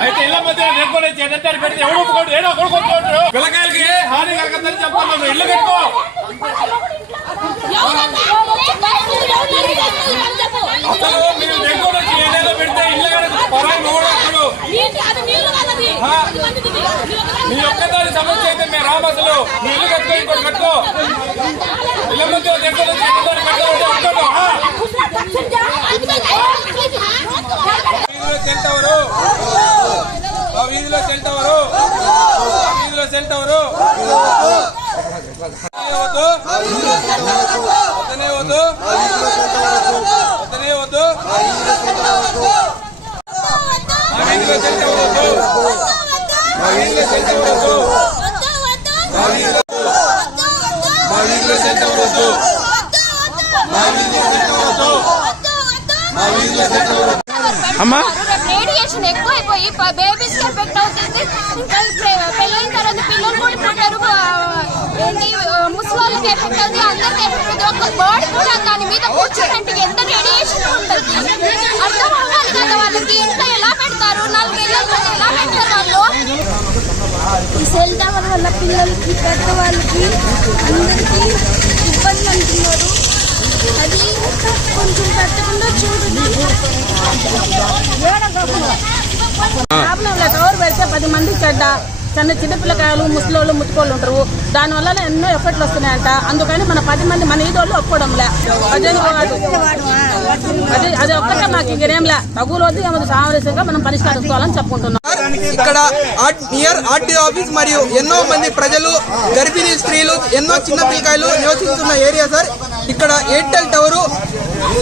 అయితే ఇళ్ళ మధ్య నెగ్గుని చెడ్డతారు పెడితే ఎవడు ఒప్పుకోడు? ఏడో ఒకడు కొట్టుకోడు పిల్లకాయలకి హాని కలగద్దని చెప్తాను ఇల్లు కట్టుకో. అసలు మీరు వచ్చి పెడితే ఇల్లు కనుక పరాయి మూడొక్కడు మీ ఒక్కదాని సమస్య అయితే మేము రాము అసలు మీ ఇల్లు కట్టుకో ఇంకోటి కట్టుకో ఇళ్ళ మధ్య నెగ్గుని వచ్చి చెడ్డతారు పెట్టాలంటే ఒక్కడు ఆ? వీధిలో సెల్ టవరు ఆ వీధిలో సెల్ టవరు ఆ వీధిలో సెల్ టవరు వద్దు. వద్దనే వద్దు. వద్దు. వద్దు. వద్దు. వద్దు. వద్దు వద్దు. అమ్మా. రేడియేషన్ ఎక్కువైపోయి బేబీస్ ఎఫెక్ట్ అవుతుంది ఇంకా పెళ్ళైన తర్వాత పిల్లలు కూడా పుట్టారు ఆ, ఏంటి ముసలి ఎఫెక్ట్ అవుతుంది అందరికి ఎఫెక్ట్ అవుతుంది ఒక బాడీ కూడా దాని మీద కూర్చోడానికి ఎంత రేడియేషన్ ఉంటుంది అర్థం అవ్వాలి కదా వాళ్ళకి ఇంట్లో ఎలా పెడతారు నాలుగు ఎలా పెడతారు వాళ్ళు ఈ సెల్ టవర్ వల్ల పిల్లలకి పెద్దవాళ్ళకి అందరికీ ఇబ్బంది అంటున్నారు అది కొంచెం పెట్టకుండా చూడండి ప్రాబ్లం లేదు టవర్ పెడితే పది మంది చెడ్డ చిన్న చిన్న పిల్లకాయలు ముసలోళ్ళు ముట్టుకోళ్ళు ఉంటారు. దాని వల్ల ఎన్నో ఎఫెక్ట్లు వస్తున్నాయంట. అందుకని మన పది మంది మన ఈదోళ్ళు ఒప్పుకోవడంలే. అదేందుకు కాదు అది అది ఒక్కటే మాకు ఇంకేంలే తగులు వద్దు ఏమో సామరస్యంగా మనం పరిష్కరించుకోవాలని చెప్పుకుంటున్నాం. ఇక్కడ నియర్ ఆర్టీఓ ఆఫీస్ మరియు ఎన్నో మంది ప్రజలు గర్భిణీ స్త్రీలు ఎన్నో చిన్న పిల్లకాయలు నివసిస్తున్న ఏరియా సార్. ఇక్కడ ఎయిర్టెల్ టవర్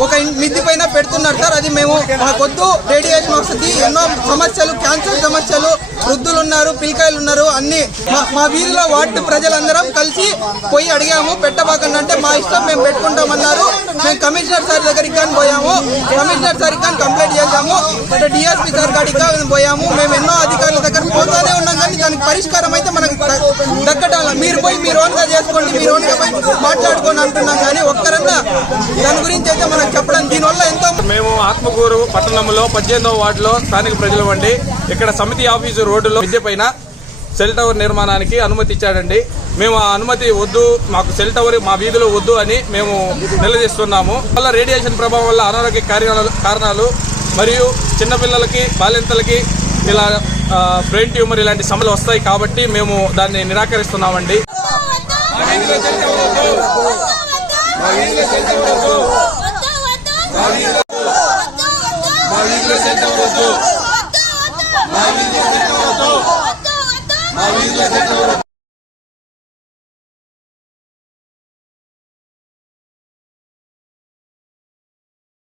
ఒక మిద్ది పైన పెడుతున్నారు సార్. అది మేము మాకొద్దు. రేడియేషన్ వస్తుంది ఎన్నో సమస్యలు క్యాన్సర్ సమస్యలు వృద్ధులు ఉన్నారు పిల్లకాయలు ఉన్నారు అన్ని మా మా వీధిలో వార్డు ప్రజలందరం కలిసి పోయి అడిగాము పెట్టబాకండి అంటే మా ఇష్టం మేము పెట్టుకుంటామన్నారు. మేము కమిషనర్ సార్ దగ్గరికి కానీ పోయాము కమిషనర్ సార్ కానీ కంప్లైంట్ చేశాము అంటే డిఎస్పీ సార్ కాడికి కానీ పోయాము మేము ఎన్నో అధికారుల దగ్గర పోతానే ఉన్నాం కానీ దానికి పరిష్కారం అయితే మనకు దక్కటాల. మీరు పోయి మీరు ఓన్గా చేసుకోండి మీరు ఓన్గా పోయి మాట్లాడుకోండి అంటున్నాం కానీ ఒక్కరన్నా దాని గురించి అయితే మనకు చెప్పడం దీనివల్ల ఎంతో మేము ఆత్మకూరు పట్టణంలో పద్దెనిమిదవ వార్డులో స్థానిక ప్రజలు వండి ఇక్కడ సమితి ఆఫీసు రోడ్డులో విద్య పైన సెల్ టవర్ నిర్మాణానికి అనుమతి ఇచ్చాడండి. మేము ఆ అనుమతి వద్దు మాకు సెల్ టవర్ మా వీధిలో వద్దు అని మేము నిలదీస్తున్నాము. వల్ల రేడియేషన్ ప్రభావం వల్ల అనారోగ్య కార్యాలు కారణాలు మరియు చిన్నపిల్లలకి బాలింతలకి ఇలా బ్రెయిన్ ట్యూమర్ ఇలాంటి సమస్యలు వస్తాయి కాబట్టి మేము దాన్ని నిరాకరిస్తున్నామండి మా వీధిలో సెల్ టవర్ వద్దు. మా వీధిలో సెల్ టవర్ వద్దు. మా వీధిలో మా వీధిలో సెల్ టవర్ వద్దు. మా వీధిలో సెల్ టవర్ వద్దు. మా వీధిలో సెల్ టవర్ వద్దు.